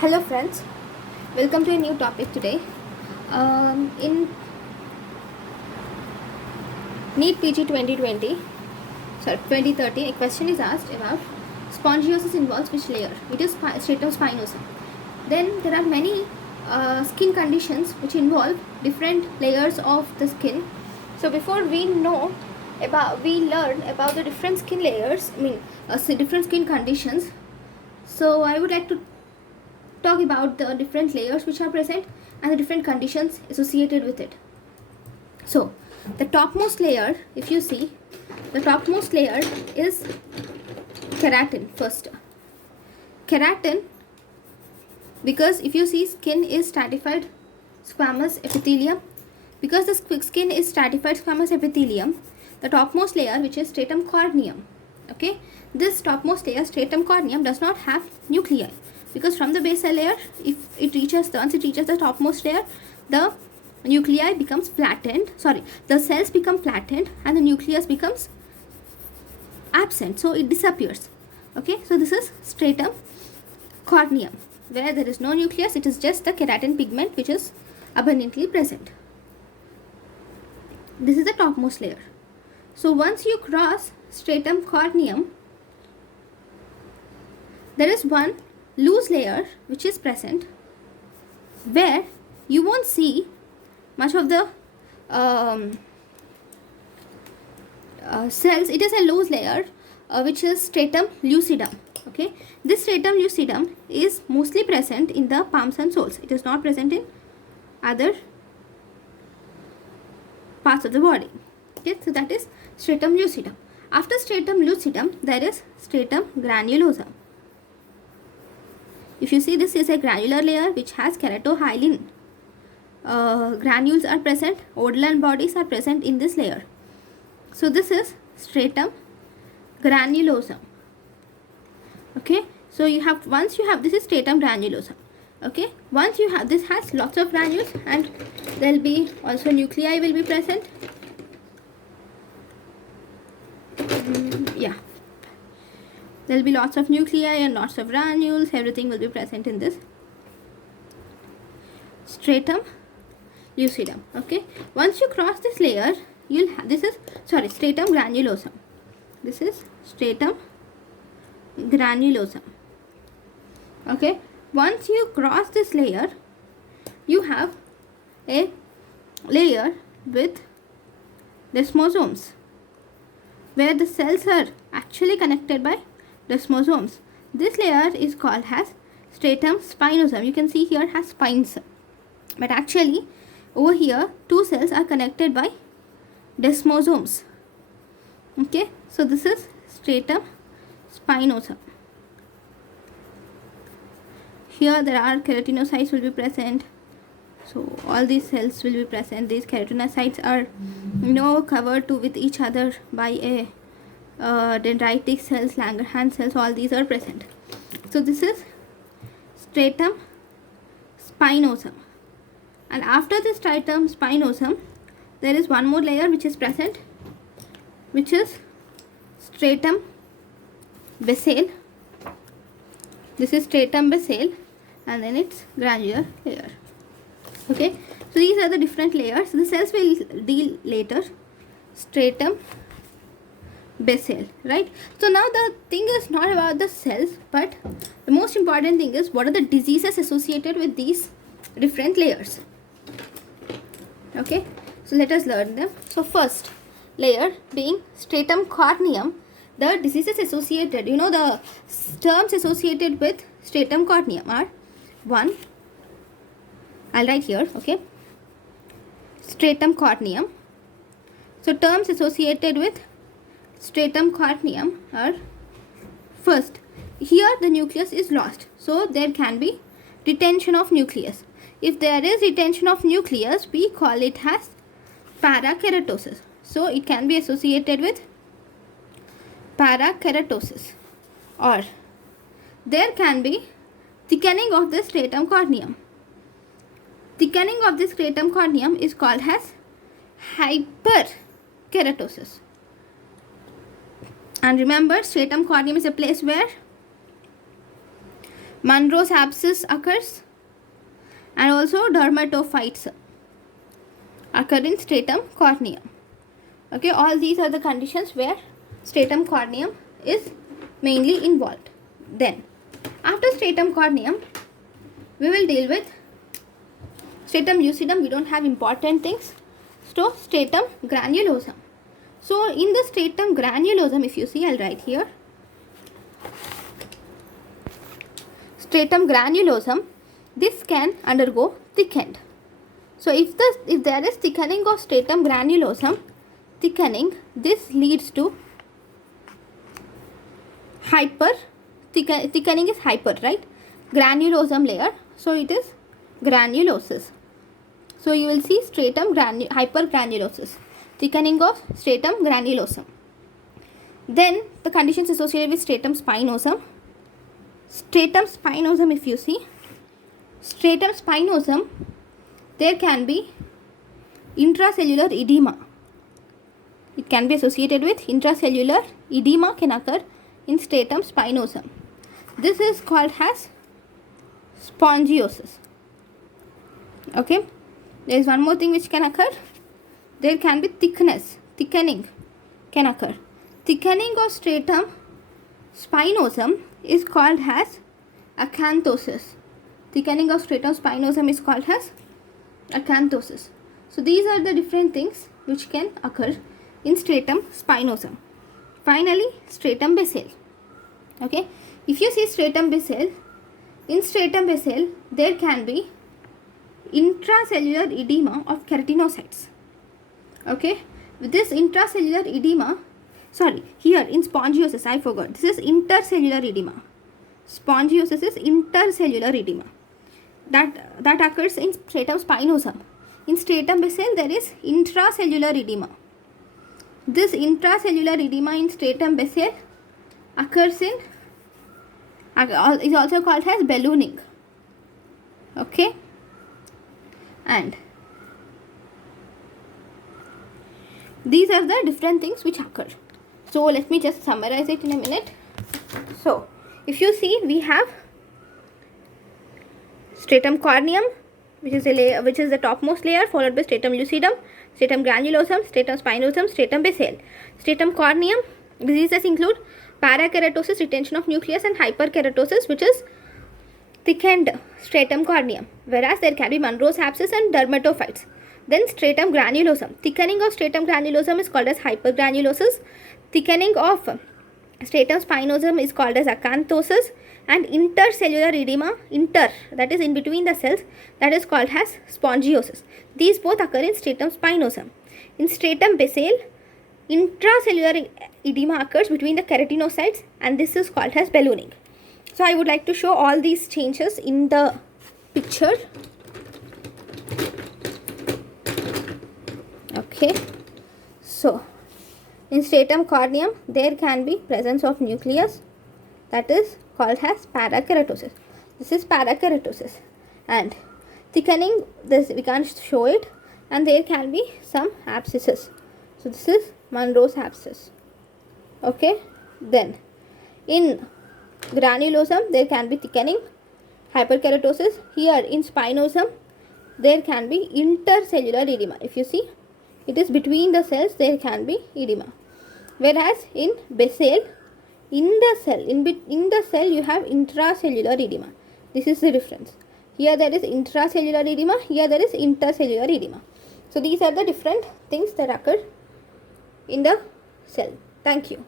Hello friends, welcome to a new topic today. In NEET PG 2020, sorry 2013, a question is asked about spongiosis involves which layer? It is stratum spinosum. Then there are many skin conditions which involve different layers of the skin. So before we learn about the different skin layers, different skin conditions. So I would like to talk about the different layers which are present and the different conditions associated with it. So the topmost layer, if you see, the topmost layer is keratin first. Keratin, because if you see, skin is stratified squamous epithelium. Because the skin is stratified squamous epithelium, the topmost layer, which is stratum corneum, okay, this topmost layer, stratum corneum, does not have nuclei, because from the basal layer, if it reaches once it reaches the topmost layer, the nuclei becomes flattened, the cells become flattened and the nucleus becomes absent, so it disappears. Okay, so this is stratum corneum, where there is no nucleus, it is just the keratin pigment which is abundantly present. This is the topmost layer. So once you cross stratum corneum, there is one loose layer which is present, where you won't see much of the cells. It is a loose layer which is stratum lucidum. Okay, this stratum lucidum is mostly present in the palms and soles. It is not present in other parts of the body. Okay, so that is stratum lucidum. After stratum lucidum, there is stratum granulosum. If you see, this is a granular layer which has keratohyalin. Granules are present, odorant bodies are present in this layer. So this is stratum granulosum. Okay, so once you have this is stratum granulosum. Okay, once you have this, has lots of granules, and there will be also nuclei will be present. Yeah, there will be lots of nuclei and lots of granules. Everything will be present in this stratum lucidum. Okay, once you cross this layer, you'll have stratum granulosum. This is stratum granulosum. Okay, once you cross this layer, you have a layer with desmosomes, where the cells are actually connected by desmosomes. This layer is called as stratum spinosum. You can see here has spines, but actually over here two cells are connected by desmosomes. Okay, so this is stratum spinosum. Here there are keratinocytes will be present. So all these cells will be present. These keratinocytes are covered with each other by a dendritic cells, Langerhans cells. All these are present. So this is stratum spinosum. And after this stratum spinosum, there is one more layer which is present, which is stratum basale. This is stratum basale, and then it's granular layer. Okay, so these are the different layers. The cells will deal later. Stratum basale, right? So now the thing is not about the cells, but the most important thing is what are the diseases associated with these different layers. Okay, so let us learn them. So first layer being stratum corneum, the diseases associated, the terms associated with stratum corneum are: one, I'll write here, okay, stratum corneum. So terms associated with stratum corneum are: first, here the nucleus is lost, so there can be retention of nucleus. If there is retention of nucleus, we call it as parakeratosis. So it can be associated with parakeratosis. Or there can be thickening of the stratum corneum. Thickening of the stratum corneum is called as hyperkeratosis. And remember, stratum corneum is a place where Monroe's abscess occurs, and also dermatophytes occur in stratum corneum. Okay, all these are the conditions where stratum corneum is mainly involved. Then, after stratum corneum, we will deal with stratum lucidum. We don't have important things. So, stratum granulosum. So, in the stratum granulosum, if you see, I'll write here. Stratum granulosum, this can undergo thickened. So, if there is thickening of stratum granulosum, this leads to thickening is hyper, right? Granulosum layer. So, it is granulosis. So, you will see stratum hypergranulosis, thickening of stratum granulosum. Then, the conditions associated with stratum spinosum. Stratum spinosum, if you see, stratum spinosum, there can be intracellular edema. It can be associated with intracellular edema can occur in stratum spinosum. This is called as spongiosis. Okay. There is one more thing which can occur. There can be thickening can occur. Thickening of stratum spinosum is called as acanthosis. Thickening of stratum spinosum is called as acanthosis. So these are the different things which can occur in stratum spinosum. Finally, stratum basale. Okay, if you see stratum basale, in stratum basale there can be intracellular edema of keratinocytes. Okay, with this intracellular edema, here in spongiosis, I forgot, this is intercellular edema. Spongiosis is intercellular edema that occurs in stratum spinosum. In stratum basale there is intracellular edema. This intracellular edema in stratum basale occurs in, is also called as ballooning. Okay, and these are the different things which occur. So let me just summarize it in a minute. So if you see, we have stratum corneum, which is the topmost layer, followed by stratum lucidum, stratum granulosum, stratum spinosum, stratum basale. Stratum corneum diseases include parakeratosis, retention of nucleus, and hyperkeratosis, which is thickened stratum corneum, whereas there can be Monroe's abscess and dermatophytes. Then stratum granulosum, thickening of stratum granulosum is called as hypergranulosis. Thickening of stratum spinosum is called as acanthosis, and intercellular edema, that is in between the cells, that is called as spongiosis. These both occur in stratum spinosum. In stratum basale, intracellular edema occurs between the keratinocytes, and this is called as ballooning. So I would like to show all these changes in the picture. Okay, so in stratum corneum there can be presence of nucleus, that is called as parakeratosis. This is parakeratosis, and thickening, this we can't show it, and there can be some abscesses. So this is Monroe's abscess. Okay, then in granulosum there can be thickening, hyperkeratosis. Here in spinosum there can be intercellular edema. If you see, it is between the cells, there can be edema. Whereas in basale, in the cell you have intracellular edema. This is the difference. Here there is intracellular edema, here there is intercellular edema. So these are the different things that occur in the cell. Thank you.